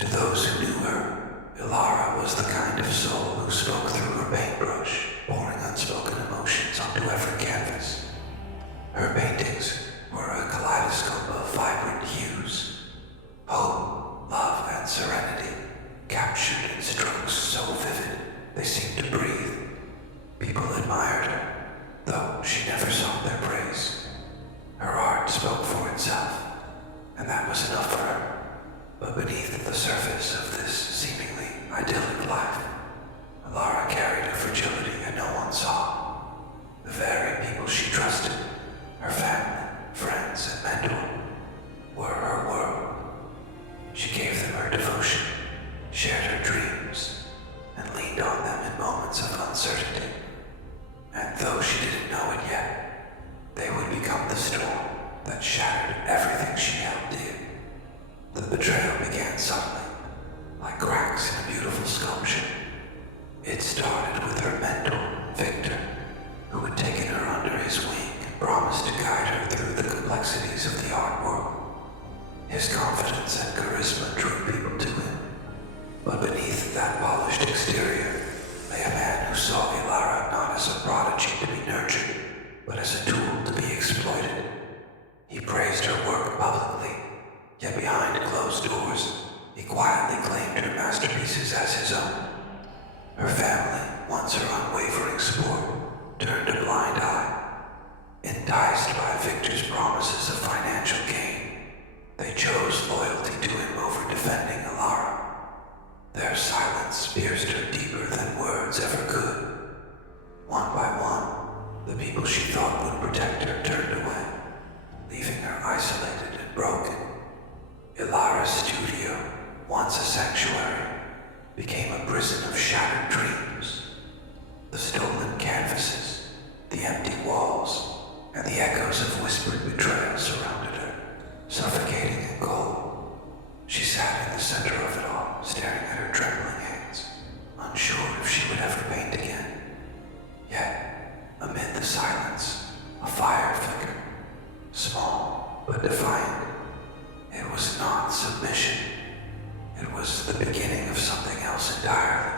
To those who knew her, Elara was the kind of soul who spoke through her paintbrush, pouring unspoken emotions onto every canvas. Her paintings were a kaleidoscope of vibrant hues, hope, love, and serenity, captured in strokes so vivid they seemed to breathe. People admired her, though she never sought their praise. Her art spoke for itself, and that was enough for her. But beneath the surface of this seemingly idyllic life, Elara carried a fragility that no one saw. The very people she trusted, her family, friends, and mentor, were her world. She gave them her devotion, shared her dreams, and leaned on them in moments of uncertainty. And though she didn't know it yet, they would become the storm that shattered everything she held dear. The betrayal began suddenly, like cracks in a beautiful sculpture. It started with her mentor, Victor, who had taken her under his wing and promised to guide her through the complexities of the art world. His confidence and charisma drew people to him, but beneath that polished exterior lay a man who saw Elara not as a prodigy to be nurtured, but as a tool to be exploited. He praised her work publicly, yet behind closed doors, he quietly claimed her masterpieces as his own. Her family, once her unwavering support, turned a blind eye. Enticed by Victor's promises of financial gain, they chose loyalty to him over defending Elara. Their silence pierced her deeper than words ever could. One by one, the people she thought would protect her turned away, leaving her isolated and broken. Elara's studio, once a sanctuary, became a prison of shattered dreams. The stolen canvases, the empty walls, and the echoes of whispered betrayal surrounded her, suffocating and cold. She sat in the center of it all, staring at her trembling hands, unsure if she would ever paint again. Yet, amid the silence, a fire flickered, small but defiant. It was not submission. It was the beginning of something else entirely.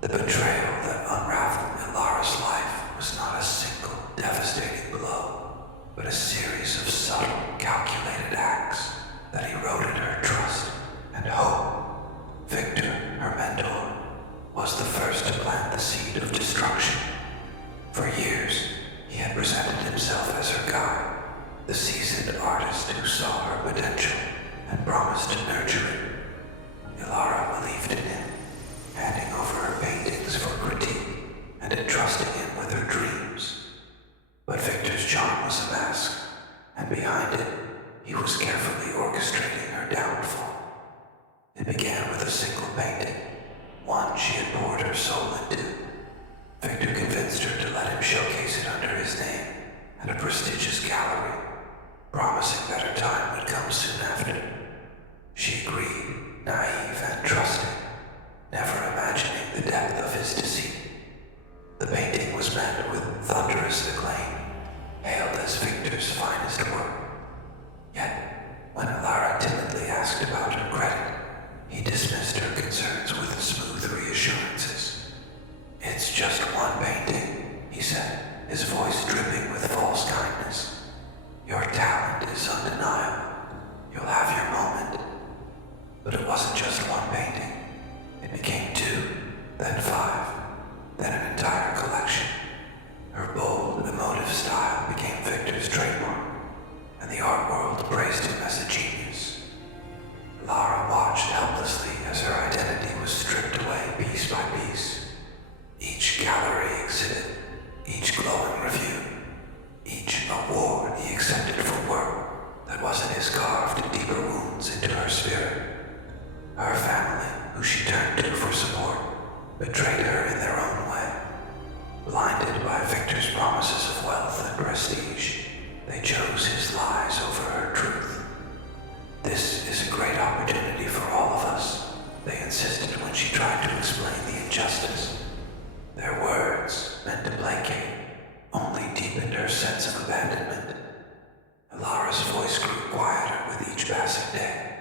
The betrayal that unraveled Elara's life was not a single devastating blow, but a series of subtle, calculated acts that eroded her trust and hope. Victor, her mentor, was the first to plant the seed of destruction. For years, he had presented himself as her guide, the seasoned artist who saw her potential and promised to nurture it. Elara believed in him, handing over her paintings for critique and entrusting him with her dreams. But Victor's charm was a mask, and behind it, he was carefully orchestrating her downfall. It began with a single painting, one she had poured her soul into. Victor convinced her to let him showcase it under his name at a prestigious gallery, promising that her time would come soon after. She agreed, naive and trusting, never imagining the depth of his deceit. The painting was met with thunderous acclaim, hailed as Victor's finest work. Yet, when Elara timidly asked about her credit, he dismissed her concerns with smooth reassurances. "It's just one painting," he said, his voice dripping with false kindness. "Your talent is undeniable. You'll have your moment." But it wasn't just one painting. It became 2, then 5, then an entire collection. Her bold, emotive style became Victor's trademark, and the art world praised him as a genius. Elara watched helplessly as her identity was stripped away piece by piece. Each gallery exhibit, each glowing review, each award he accepted for work that wasn't his carved deeper wounds into her spirit. Her family, who she turned to for support, betrayed her in their own way. Blinded by Victor's promises of wealth and prestige, they chose his lies over her truth. "This is a great opportunity for all of us," they insisted when she tried to explain the injustice. Their words, meant to placate, only deepened her sense of abandonment. Elara's voice grew quieter with each passing day,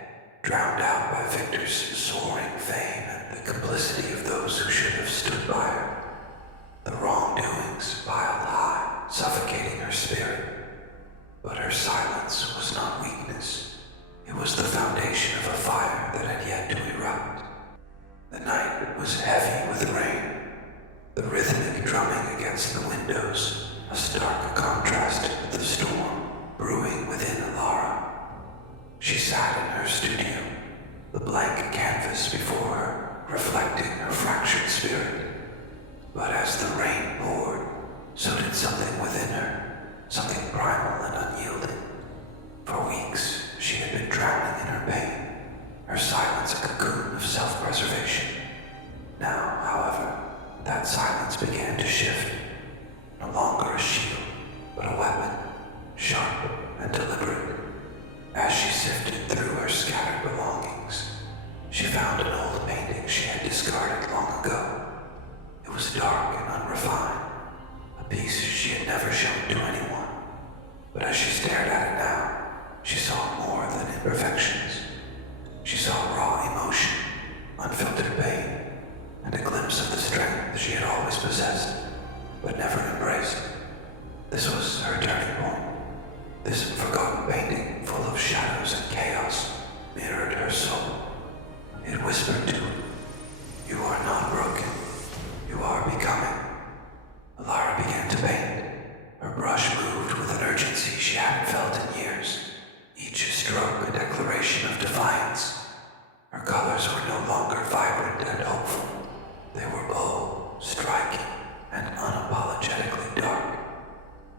drowned out by Victor's Victor's soaring fame and the complicity of those who should have stood by her. The wrongdoings piled high, suffocating her spirit. But her silence was not weakness. It was the foundation of a fire that had yet to erupt. The night was heavy with rain, the rhythmic drumming against the windows, a stark contrast with the storm brewing within Elara. She sat in her studio, the blank canvas before her, reflecting her fractured spirit. But as the rain poured, so did something within her, something primal and unyielding. For weeks, she had been drowning in her pain, her silence a cocoon of self-preservation. Now, however, that silence began to shift. No longer a shield, but a weapon, sharp and deliberate. As she sifted through her scattered belongings, she found an old painting she had discarded long ago. It was dark and unrefined, a piece she had never shown to anyone. But as she stared at it now, she saw more than imperfections. She saw raw emotion, unfiltered pain, and a glimpse of the strength she had always possessed, but never embraced. This was her turning point. This forgotten painting, full of shadows and chaos, mirrored her soul. It whispered to her, "You are not broken. You are becoming." Elara began to paint. Her brush moved with an urgency she hadn't felt in years, each stroke a declaration of defiance. Her colors were no longer vibrant and hopeful. They were bold, striking, and unapologetically dark.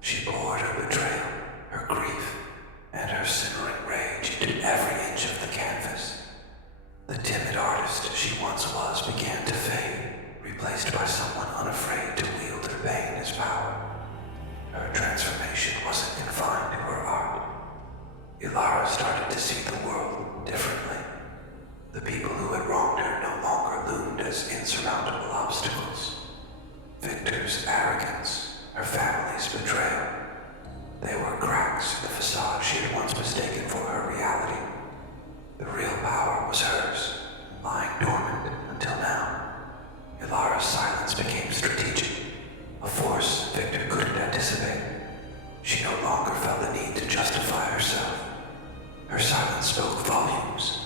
She poured her betrayal, her grief, and her simmering rage into every inch of the canvas. The timid artist she once was began to fade, replaced by someone unafraid to wield her pain as power. Her transformation wasn't confined to her art. Elara started to see the world differently. The people who had wronged her no longer loomed as insurmountable obstacles. Victor's arrogance, her family's betrayal, they were cracks in the facade she had once mistaken for her reality. The real power was hers, lying dormant until now. Elara's silence became strategic, a force Victor couldn't anticipate. She no longer felt the need to justify herself. Her silence spoke volumes.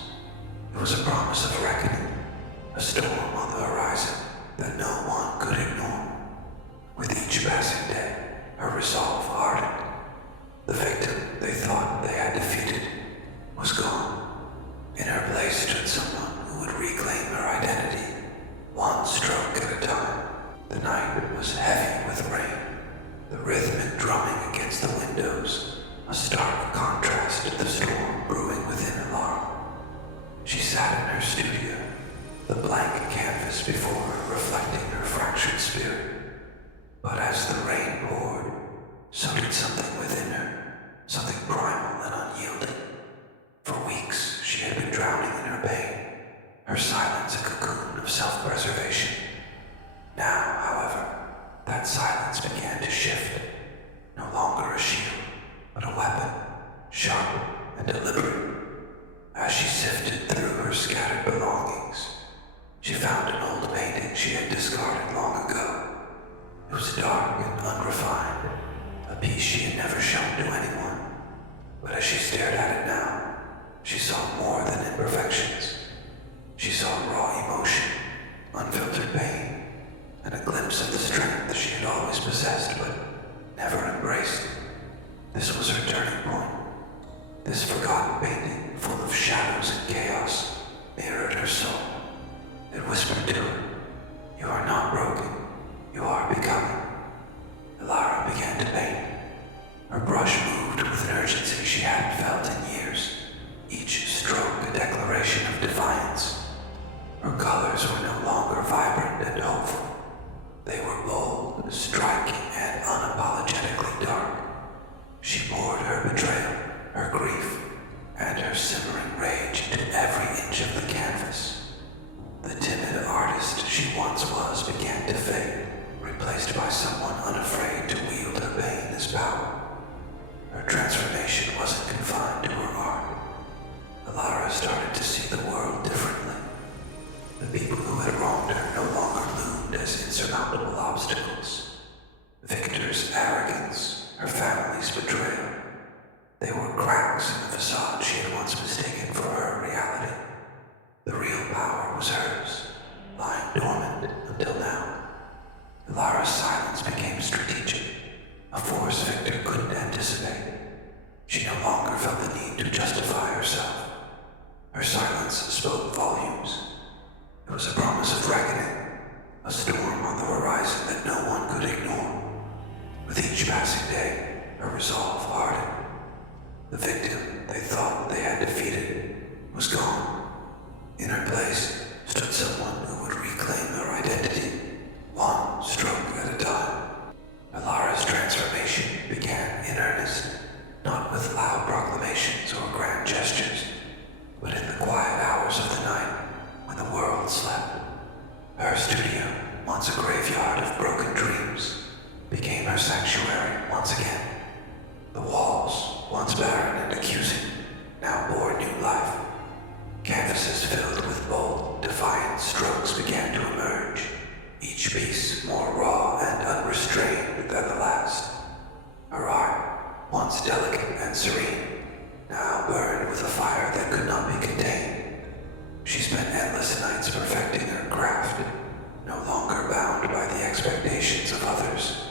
It was a promise of reckoning, a storm on the horizon that no one could ignore. With each passing day, her resolve hardened. The victim they thought they had defeated was gone. In her place stood someone who would reclaim her identity, one stroke at a time. The night was heavy with rain, the rhythmic drumming against the windows, a stark contrast to the storm brewing within Elara. She sat in her studio, the blank canvas before her reflecting her fractured spirit. But as the rain poured, so did something within her, something primal and unyielding. For weeks, she had been drowning in her pain, her silence a cocoon of self-preservation. Now, however, that silence began to shift. No longer a shield, but a weapon, sharp and deliberate. As she sifted through her scattered belongings, she found an old painting she had discarded long ago. It was dark and unrefined, a piece she had never shown to anyone. But as she stared at it now, she saw more than imperfections. She saw raw emotion, unfiltered pain, and a glimpse of the strength that she had always possessed but never embraced. This was her turning point. This forgotten painting, full of shadows and chaos, mirrored her soul. It whispered to her, "You are not broken. You are becoming." Elara began to paint. Her brush moved with an urgency she hadn't felt in years, each stroke a declaration of defiance. Her colors were no longer vibrant and hopeful. They were bold, striking, and unapologetically dark. She poured her betrayal, her grief, and her simmering rage into every inch of the canvas. The timid artist she once was began to fade, replaced by someone unafraid to wield her pain as power. Her transformation wasn't confined to her art. Elara started to see the world differently. Her silence spoke volumes. It was a promise of reckoning, a storm on the horizon that no one could ignore. With each passing day, her resolve hardened. The victim they thought they had defeated was gone. In her place stood someone who would reclaim her identity, one stroke at a time. Elara's transformation began in earnest, not with loud proclamations or grand gestures, but in the quiet hours of the night when the world slept. Her studio, once a graveyard of broken dreams, became her sanctuary once again. The walls, once barren and accusing, now bore new life. Canvases filled with bold, defiant strokes began to emerge, each piece more raw and unrestrained than the last. Her art, once delicate and serene, now burned with a fire that could not be contained. She spent endless nights perfecting her craft, no longer bound by the expectations of others.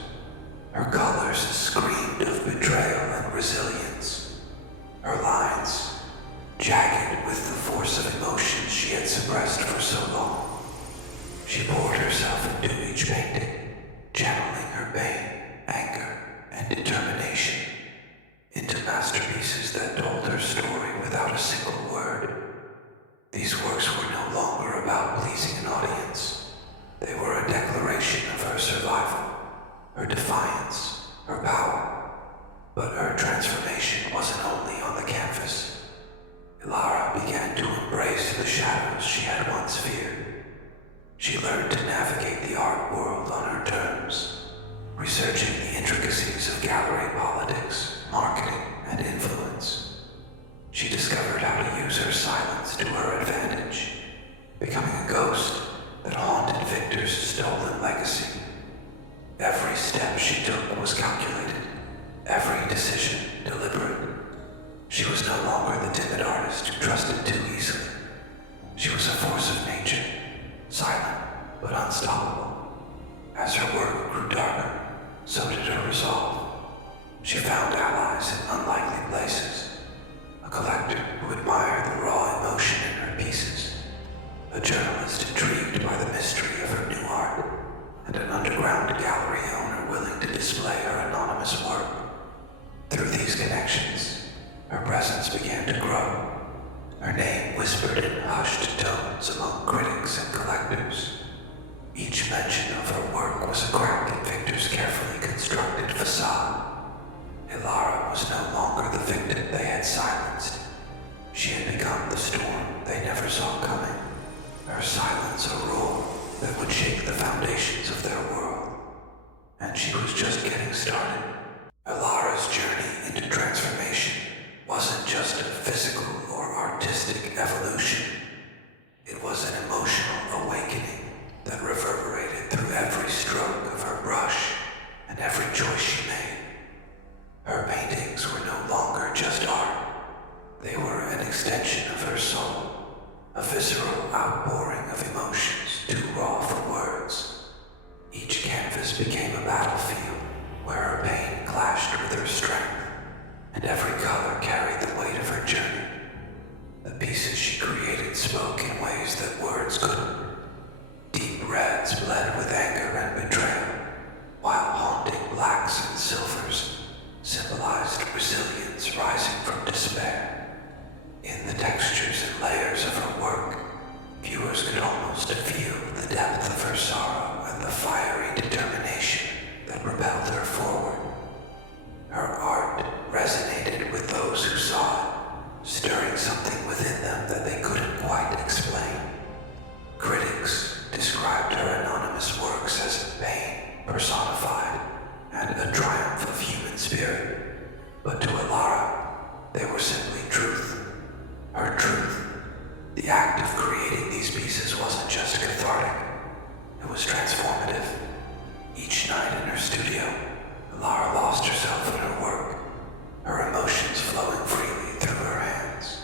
Her colors screamed of betrayal and resilience. Her lines, jagged with the force of emotions she had suppressed for so long. She poured herself into each painting, channeling her pain, anger, and determination into masterpieces that told her story without a single word. These works were no longer about pleasing an audience. They were a declaration of her survival, her defiance, her power. But her transformation wasn't only on the canvas. Elara began to embrace the shadows she had once feared. She learned to navigate the art world on her terms, researching the intricacies of gallery politics, marketing, and influence. She discovered how to use her silence to her advantage, becoming a ghost that haunted Victor's stolen legacy. Every step she took was calculated, every decision deliberate. She was no longer the timid artist who trusted too easily. She was a force of nature, silent but unstoppable. As her work grew darker, so did her resolve. She found allies in unlikely places. A collector who admired the raw emotion in her pieces, a journalist intrigued by the mystery of her new art, and an underground gallery owner willing to display her anonymous work. Through these connections, her presence began to grow, her name whispered in hushed tones among critics and collectors. Each mention of her work was a crack in Victor's carefully constructed facade. Elara was no longer the victim they had silenced. She had become the storm they never saw coming, her silence a roar that would shake the foundations of their world. And she was just getting started. Elara's journey into transformation wasn't just a physical or artistic evolution. It was an emotional awakening that reverberated through every stroke of her brush and every choice she made. Her paintings were no longer just art. They were an extension of her soul, a visceral outpouring of emotions too raw for words. Each canvas became a battlefield where her pain clashed with her strength, and every color carried the weight of her journey. The pieces she created spoke in ways that words couldn't. Deep reds bled with anger and betrayal, while haunting blacks and silvers symbolized resilience rising from despair. In the textures and layers of her work, viewers could almost feel the depth of her sorrow and the fiery determination that propelled her forward. Her art resonated with those who saw it, stirring something within them that they couldn't quite explain. Critics described her anonymous works as pain personified and a triumph of human spirit. But to Elara, they were simply truth. Her truth. The act of creating these pieces wasn't just cathartic, it was transformative. Each night in her studio, Elara lost herself in her work, her emotions flowing freely through her hands.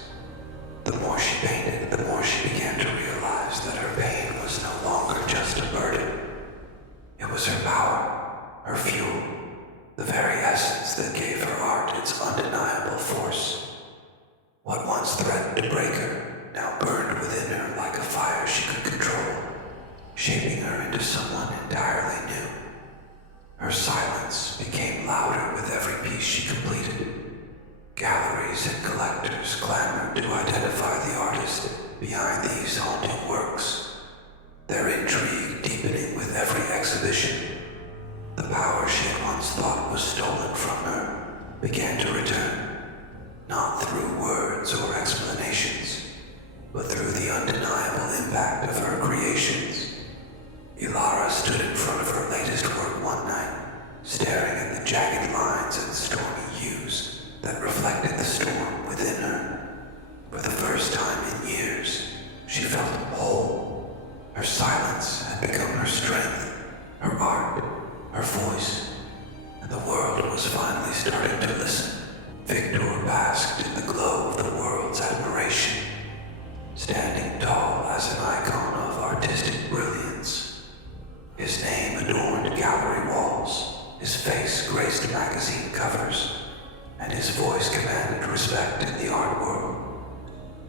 The more she painted, the more she began to realize that her pain was no longer just a burden. It was her power, her fuel, the very essence that gave her art its undeniable force. What once threatened to break her now burned within her like a fire she could control, shaping her into someone entirely new. Her silence became louder with every piece she completed. Galleries and collectors clamored to identify the artist behind these haunting works, their intrigue deepening with every exhibition. The power she had once thought was stolen from her began to return, not through words or explanations, but through the undeniable impact of her creations. Elara stood in front of her latest work one night, staring at the jagged lines and stormy hues that reflected the storm within her. For the first time in years, she felt whole. Her silence had become her strength, her art, her voice, and the world was finally starting to listen. Victor basked in the glow of the world's admiration, standing tall as an icon of artistic brilliance. His name adorned gallery walls, his face graced magazine covers, and his voice commanded respect in the art world.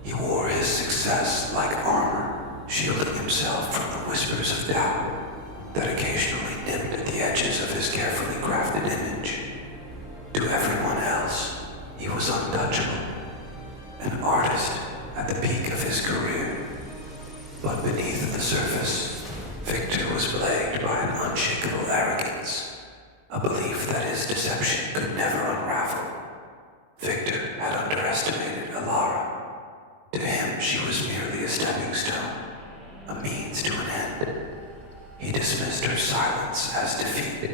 He wore his success like armor, shielding himself from the whispers of doubt that occasionally nipped at the edges of his carefully crafted image. To everyone else, he was untouchable, an artist at the peak of his career. But beneath the surface, Victor was plagued by an unshakable arrogance, a belief that his deception could never unravel. Victor had underestimated Elara. To him, she was merely a stepping stone, a means to an end. He dismissed her silence as defeat,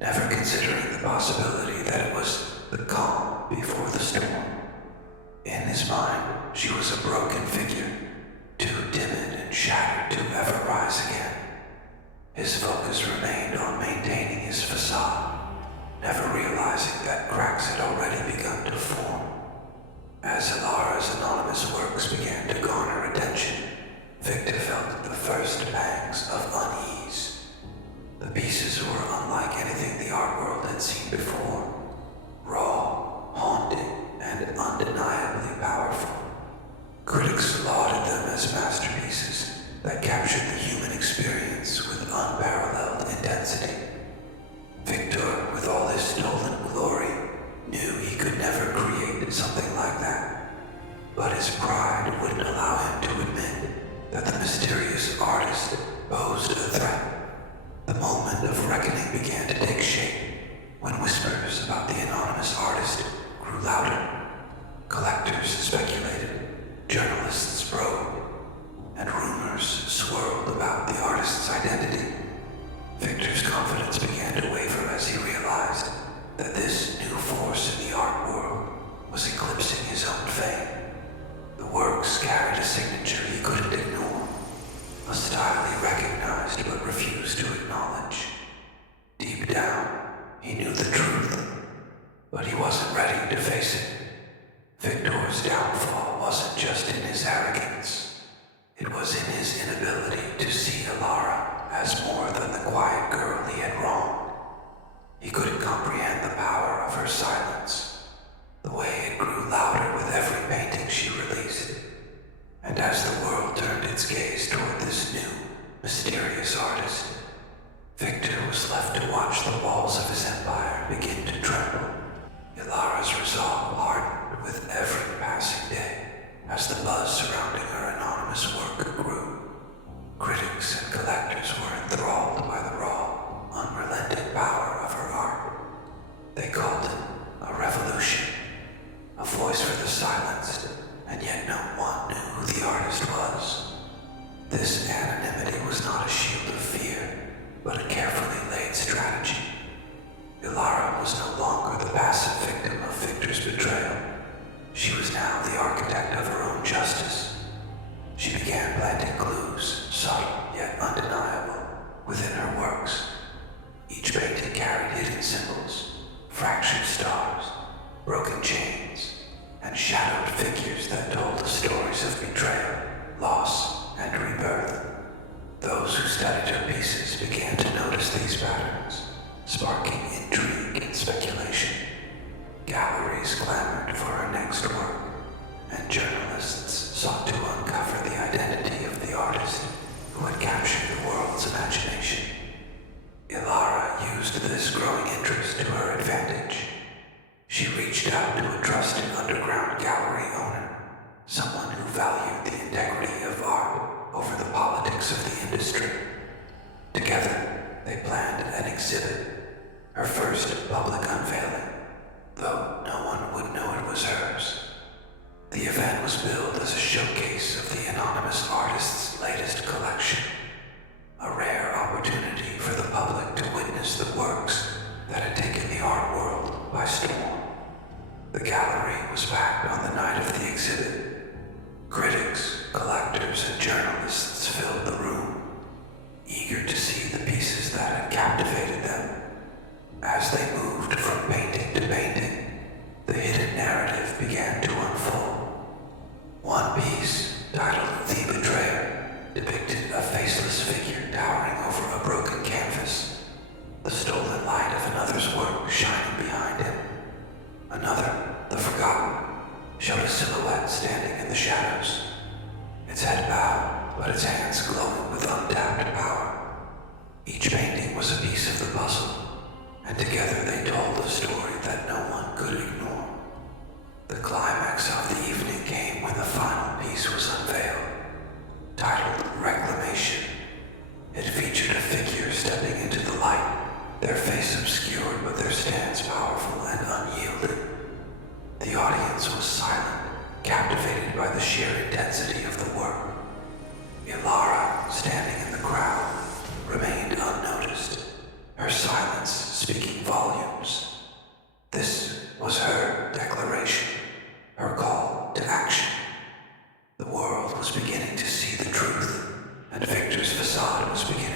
never considering the possibility that it was the calm before the storm. In his mind, she was a broken figure, too timid and shattered to ever rise again. His focus remained on maintaining his facade, never realizing that cracks had already begun to form. As Elara's anonymous works began to garner attention, Victor felt the first pangs of unease. The pieces were unlike anything the art world had seen before, raw, haunting, and undeniably powerful. Critics lauded them as masterpieces that captured the human experience with unparalleled intensity. Victor, with all his stolen glory, knew he could never create something like that. But his pride wouldn't allow him to admit that the mysterious artist posed a threat. The moment of reckoning began to take shape when whispers about the anonymous artist grew louder. Collectors speculated, journalists probed, and rumors swirled about the artist's identity. Victor's confidence began to waver as he realized that this new force in the art world was eclipsing his own fame. The works carried a signature he couldn't ignore, a style he recognized but refused to acknowledge. Deep down, he knew the truth, but he wasn't ready to face it. Victor's downfall wasn't just in his arrogance. It was in his inability to see Elara as more than the quiet girl he had wronged. He couldn't comprehend the power of her silence, the way it grew louder with every painting she released. And as the world turned its gaze toward this new, mysterious artist, Victor was left to watch the walls of his empire begin to tremble. Elara's resolve hardened with every passing day as the buzz surrounding her anonymous work grew. Critics and collectors were enthralled by the raw, unrelenting power of her art. They called it a revolution, a voice for the silenced, and yet no one knew who the artist was. This anonymity was not a shield of fear, but a carefully laid strategy. Elara was no longer the passive victim of Victor's betrayal. She was now the architect of her own justice. She began planting clues, subtle yet undeniable, within her works. Each painting carried hidden symbols, fractured stars, broken chains, and shadowed figures that told the stories of betrayal, loss, and rebirth. Those who studied her pieces began to notice these patterns, sparking intrigue and speculation. Galleries clamored for her next work, and journalists sought to uncover valued the integrity of art over the politics of the industry. Together, they planned an exhibit, her first public unveiling, though no one would know it was hers. The event was billed as a showcase of the anonymous artist's latest collection, a rare opportunity for the public to witness the works that had taken the art world by storm. The gallery was packed on the night of the exhibit. Critics, collectors, and journalists filled the room, eager to see the pieces that had captivated them. As they moved from painting to painting, the hidden narrative began to unfold. One piece, titled The Betrayer, depicted a faceless figure towering over a broken canvas, the stolen light of another's work shining behind him. Another, The Forgotten, showed a silhouette standing in the shadows, its head bowed, but its hands glowing with untapped power. Each painting was a piece of the puzzle, and together they told a story that no one could ignore. The climax of the evening came when the final piece was unveiled, titled Reclamation. It featured a figure stepping into the light, their face obscured but their stance powerful and unyielding. The audience was silent, captivated by the sheer intensity of the work. Elara, standing in the crowd, remained unnoticed, her silence speaking volumes. This was her declaration, her call to action. The world was beginning to see the truth, and Victor's facade was beginning